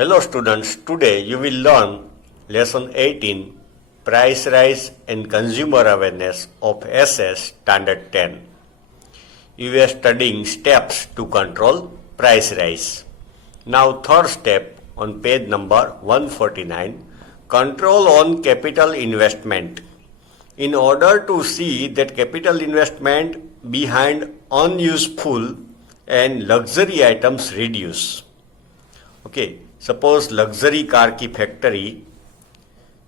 Hello students, today you will learn lesson 18 Price Rise and Consumer Awareness of SS Standard 10. You are studying steps to control price rise. Now third step on page number 149, control on capital investment. In order to see that capital investment behind unuseful and luxury items reduce. Okay suppose luxury car की factory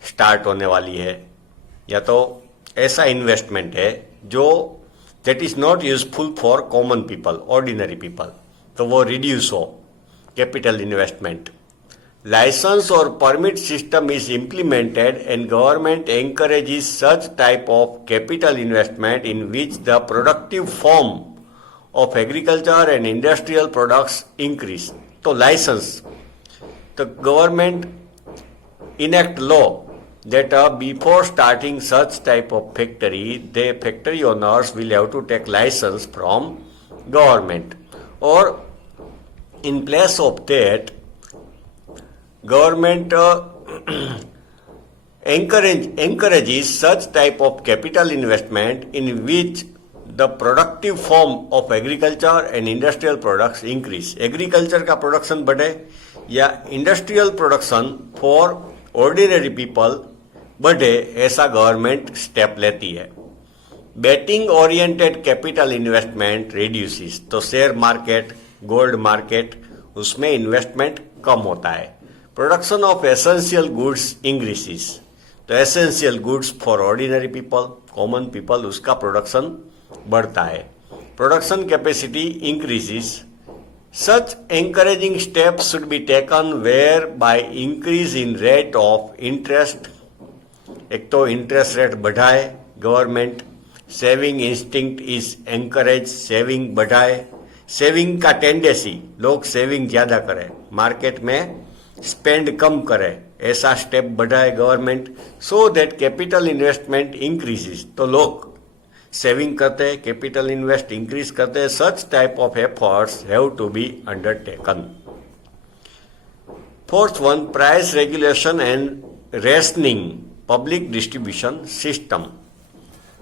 start होने वाली है या तो ऐसा investment है जो that is not useful for common people ordinary people, तो वो रिड्यूस हो कैपिटल इन्वेस्टमेंट. लाइसेंस और permit system is implemented and government encourages such type of capital investment in which the productive form of agriculture and industrial products increase. So license, the government enact law that before starting such type of factory, the factory owners will have to take license from government, or in place of that government encourages such type of capital investment in which the productive form of agriculture and industrial products increase. Agriculture का production बढ़े या industrial production for ordinary people बढ़े, ऐसा government step लेती है. Betting oriented capital investment reduces, तो share market, gold market, उसमें investment कम होता है. Production of essential goods increases, तो essential goods for ordinary people, common people, उसका प्रोडक्शन बढ़ता है. Production capacity increases. Such encouraging steps should be taken whereby increase in rate of interest. एक तो इंटरेस्ट रेट बढ़ाए government. Saving instinct is encourage, saving बढ़ाए. Saving का tendency, लोग saving ज्यादा करें, मार्केट में स्पेंड कम करें, ऐसा स्टेप बढ़ाए government, so that capital investment increases. तो लोग सेविंग करते हैं, कैपिटल इन्वेस्ट इंक्रीज करते हैं. Such type of efforts have to be undertaken. Fourth one, price regulation and rationing public distribution system.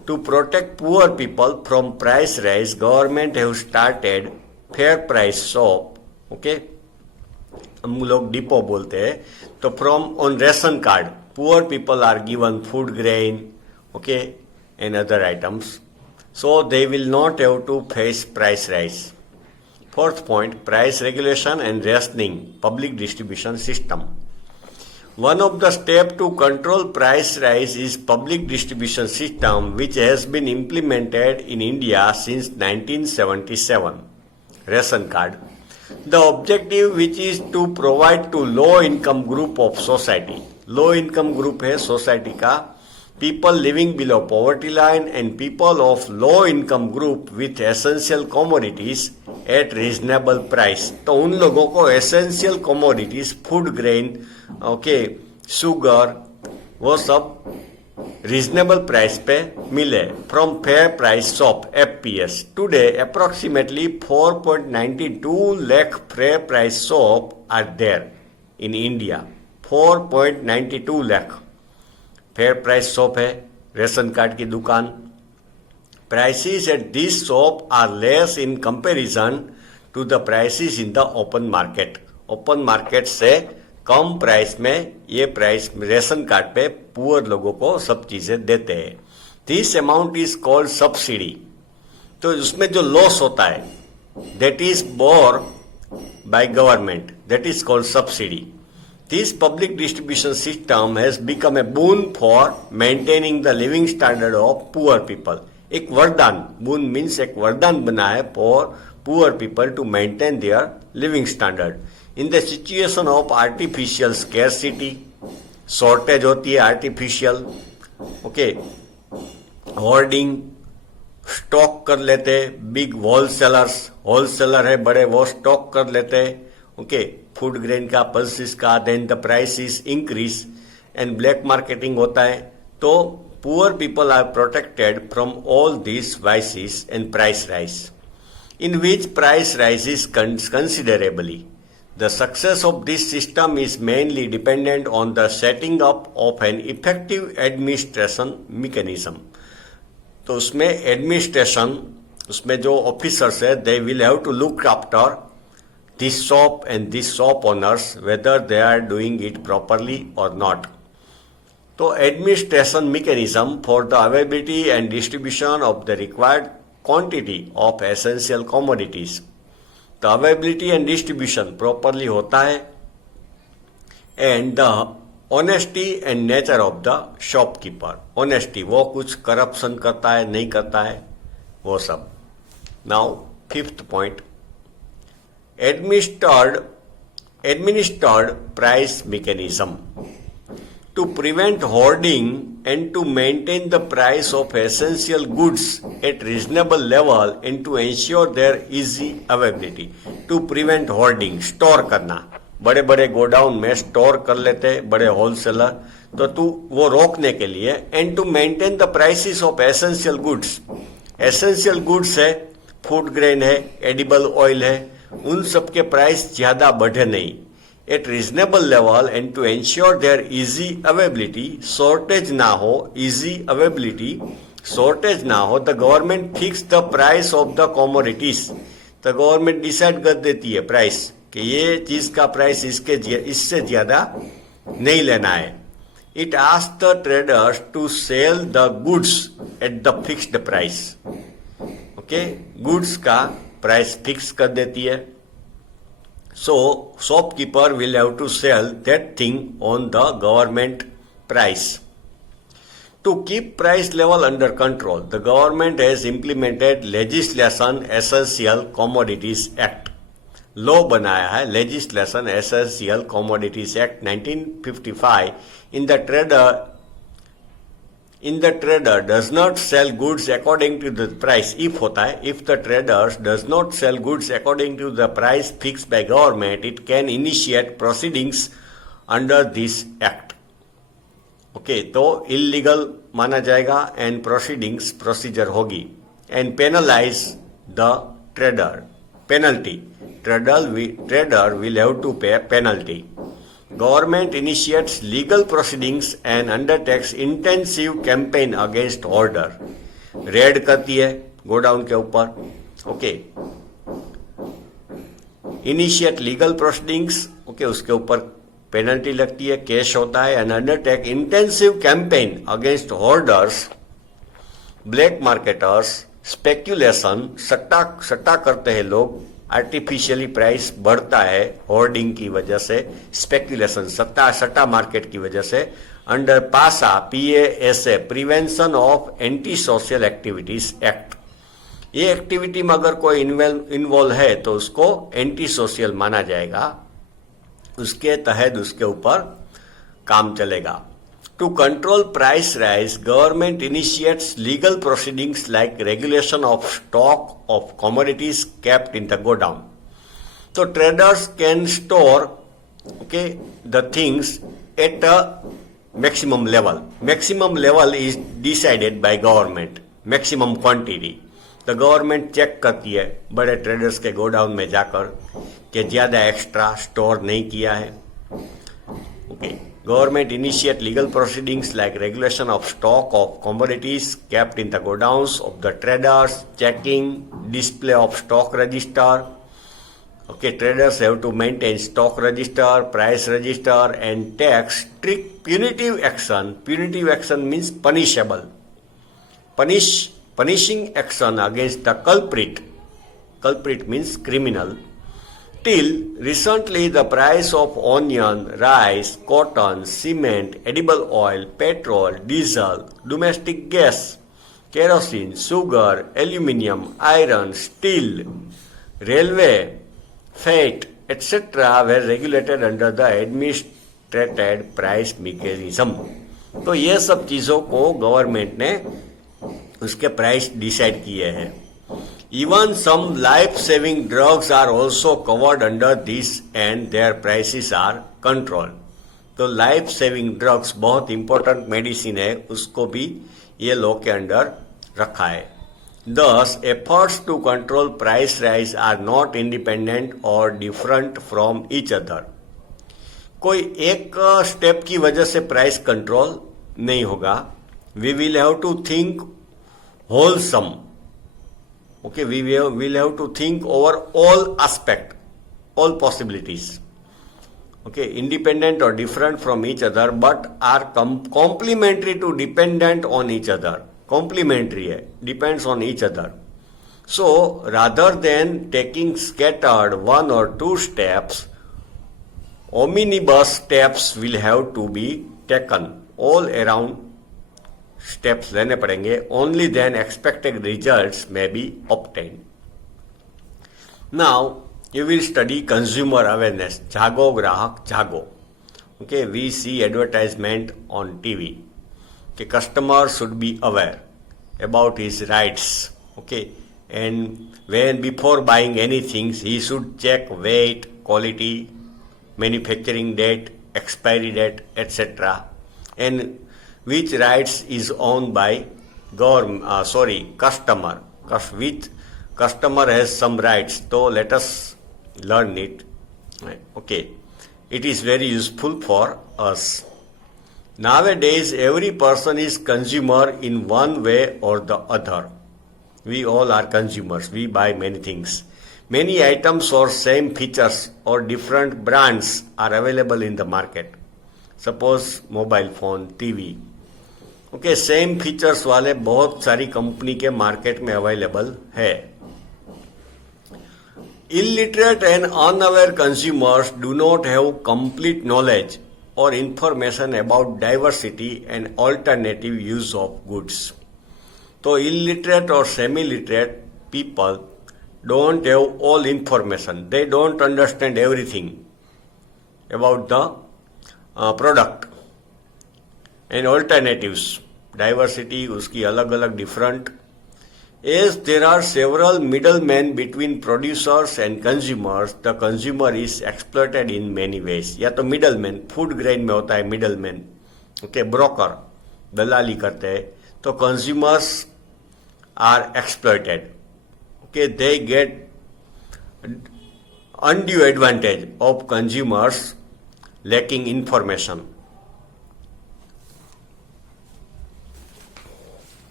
To protect poor people from price rise, government have started fair price shop. Okay, हम लोग depot बोलते हैं. तो from on ration card poor people are given food grain, okay, and other items, so they will not have to face price rise. Fourth point, price regulation and rationing public distribution system. One of the steps to control price rise is public distribution system, which has been implemented in India since 1977. Ration card. The objective which is to provide to low income group of society. Low income group है society का, people living below poverty line and people of low income group with essential commodities at reasonable price. तो उन लोगों को essential commodities, food grain, okay, sugar, वो सब reasonable price पे मिले from fair price shop FPS. Today approximately 4.92 lakh fair price shop are there in India. 4.92 lakh fair price shop है, ration card की दुकान. Prices at this shop are less in comparison to the prices in the open market. Open market से कम price में ये price ration card पे poor लोगों को सब चीजें देते हैं. This amount is called subsidy. तो उसमें जो लॉस होता है that is borne by government, that is called subsidy. This public distribution system has become a boon for maintaining the living standard of poor people. एक वरदान, boon means एक वरदान बना है for poor people to maintain their living standard. In the situation of artificial scarcity, shortage होती है artificial, okay, hoarding, stock कर लेते, बिग होलसेलर है बड़े, वो स्टॉक कर लेते, ओके, फूड ग्रेन का, पल्सिस का, then the prices increase and black marketing होता है. तो poor people are protected from all this vices and price rise, in which price rises considerably. The success of this system is mainly dependent on the setting up of an effective administration mechanism. तो उसमें administration, उसमें जो officers है, they will have to look after this shop and this shop owners whether they are doing it properly or not. तो administration mechanism for the availability and distribution of the required quantity of essential commodities. The availability and distribution properly होता है, and the honesty and nature of the shopkeeper. Honesty, वो कुछ corruption करता है नहीं करता है, वो सब. Now 5th point, administered price mechanism. To prevent hoarding and to maintain the price of essential goods at reasonable level and to ensure their easy availability. To prevent hoarding, store करना, बड़े बड़े गोडाउन में store कर लेते बड़े wholesaler, तो वो रोकने के लिए, and to maintain the prices of essential goods. Essential goods है, फूड ग्रेन है, एडिबल ऑयल है, उन सब के प्राइस ज्यादा बढ़े नहीं, at reasonable level, and to ensure their easy availability, shortage ना हो, इजी अवेबिलिटी, शॉर्टेज ना हो. The government fix the price of the commodities. The government decide कर देती है प्राइस कि ये चीज का प्राइस इससे ज्यादा नहीं लेना है. It asks the traders to sell the goods at the fixed price. Okay, goods का प्राइस फिक्स कर देती है. So shopkeeper will have to sell that thing on the government price. To keep price level under control, the government has implemented legislation Essential Commodities Act. Law बनाया है legislation Essential Commodities Act 1955. In the trader does not sell goods according to the price. If होता है, if the traders does not sell goods according to the price fixed by government, it can initiate proceedings under this act. Okay, तो illegal माना जाएगा and proceedings procedure होगी, and penalize the trader. Penalty. Trader will have to pay penalty. Government initiates legal proceedings and undertakes intensive campaign against hoarder. Red करती है godown के ऊपर. Okay, initiate legal proceedings. Okay, उसके ऊपर penalty लगती है, case होता है. And undertake intensive campaign against hoarders, black marketers, speculation, सट्टा करते हैं लोग, आर्टिफिशियली प्राइस बढ़ता है होर्डिंग की वजह से, स्पेक्यूलेशन, सट्टा मार्केट की वजह से. अंडर पासा PASA, prevention of anti social activities act. ये एक्टिविटी में अगर कोई इन्वॉल्व है तो उसको एंटी सोशल माना जाएगा, उसके तहत उसके ऊपर काम चलेगा. To control price rise, government initiates legal proceedings like regulation of stock of commodities kept in the godown. So traders can store, the things at a maximum level. Maximum level is decided by government. Maximum quantity. The government check करती है बड़े traders के godown में जाकर कि ज्यादा extra store नहीं किया है. Government initiate legal proceedings like regulation of stock of commodities kept in the godowns of the traders, checking, display of stock register. Traders have to maintain stock register, price register, and take strict punitive action. Punitive action means punishable. Punishing action against the culprit. Culprit means criminal. Till recently, the price of onion, rice, cotton, cement, edible oil, petrol, diesel, domestic gas, kerosene, sugar, aluminium, iron, steel, railway, freight, etc. were regulated under the administered price mechanism. तो ये सब चीजों को government ने उसके price decide किए हैं. Even some life-saving drugs are also covered under this and their prices are controlled. तो life-saving drugs बहुत important मेडिसिन है, उसको भी ये लॉ के अंडर रखा है. Thus, efforts to control price rise are not independent or different from each other. कोई एक स्टेप की वजह से प्राइस कंट्रोल नहीं होगा. We will have to think wholesome. Okay, we will have to think over all aspect, all possibilities. Okay, independent or different from each other, but are complementary to dependent on each other. Complementary है, depends on each other. So rather than taking scattered one or two steps, omnibus steps will have to be taken. All around steps लेने पड़ेंगे. Only then expected results may be obtained. Now you will study consumer awareness. जागो ग्राहक जागो. Okay, we see advertisement on TV. Okay, customer should be aware about his rights. Okay, and when before buying anything, he should check weight, quality, manufacturing date, expiry date, etc. And which rights is owned by customer. Which customer has some rights. So let us learn it. Okay, it is very useful for us. Nowadays, every person is consumer in one way or the other. We all are consumers. We buy many things. Many items or same features or different brands are available in the market. Suppose mobile phone, TV. Okay, same features वाले बहुत सारी company के market में available है. Illiterate and unaware consumers do not have complete knowledge or information about diversity and alternative use of goods. So illiterate or semi-literate people don't have all information. They don't understand everything about the product and alternatives. Diversity उसकी अलग अलग different. As there are several middlemen between producers and consumers, the consumer is exploited in many ways. या तो middleman, food grain में होता है middleman, okay, broker, दलाली करते हैं, तो consumers are exploited. Okay, they get undue advantage of consumers lacking information.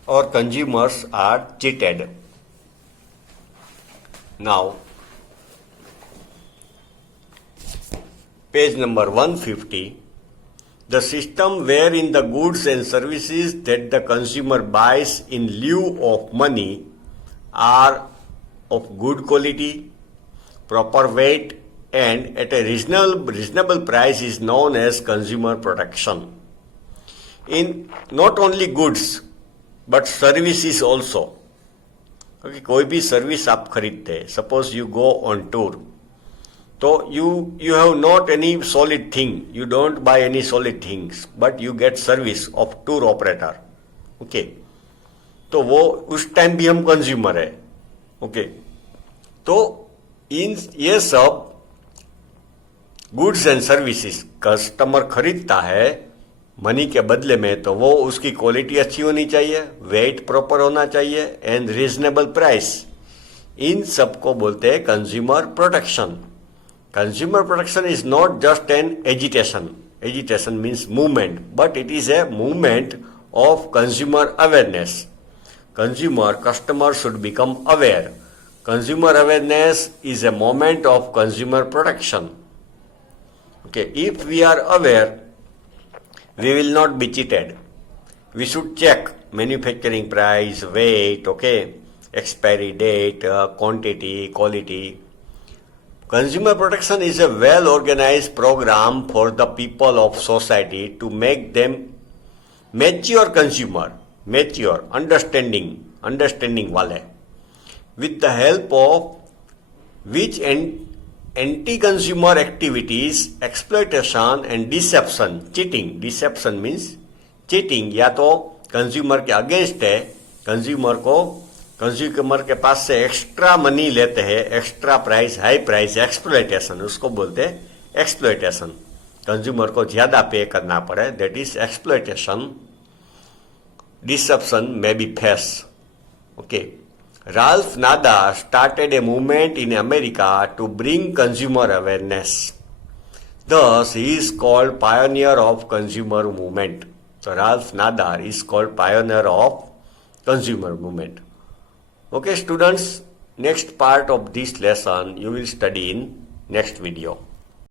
Or consumers are cheated. Now, page number 150, the system wherein the goods and services that the consumer buys in lieu of money are of good quality, proper weight, and at a reasonable price is known as consumer protection. In not only goods, but services also. Okay, कोई भी service आप खरीदते हैं, suppose you go on tour, तो you have not any solid thing, you don't buy any solid things, but you get service of tour operator. Okay, तो वो उस time भी हम कंज्यूमर है. ओके, तो इन ये सब गुड्स एंड सर्विसेज कस्टमर खरीदता है मनी के बदले में, तो वो उसकी क्वालिटी अच्छी होनी चाहिए, वेट प्रॉपर होना चाहिए, एंड रीजनेबल प्राइस. इन सबको बोलते हैं consumer protection. Consumer protection is not just an agitation. Agitation means movement, but it is a movement of consumer awareness. customer should become aware. Consumer awareness is a moment of consumer protection. Okay, if we are aware, we will not be cheated. We should check manufacturing price, weight, okay, expiry date, quantity, quality. Consumer protection is a well-organized program for the people of society to make them mature consumer, mature, understanding wale, with the help of which anti-consumer activities, exploitation and deception, cheating. Deception means cheating, या तो consumer के against है, consumer के पास से extra money लेते हैं, extra price, high price, exploitation, उसको बोलते हैं एक्सप्लॉयटेशन. कंज्यूमर को ज्यादा पे करना पड़े, that is exploitation. Deception may be face. Okay, Ralph Nader started a movement in America to bring consumer awareness. Thus, he is called pioneer of consumer movement. So, Ralph Nader is called pioneer of consumer movement. Okay, students, next part of this lesson you will study in next video.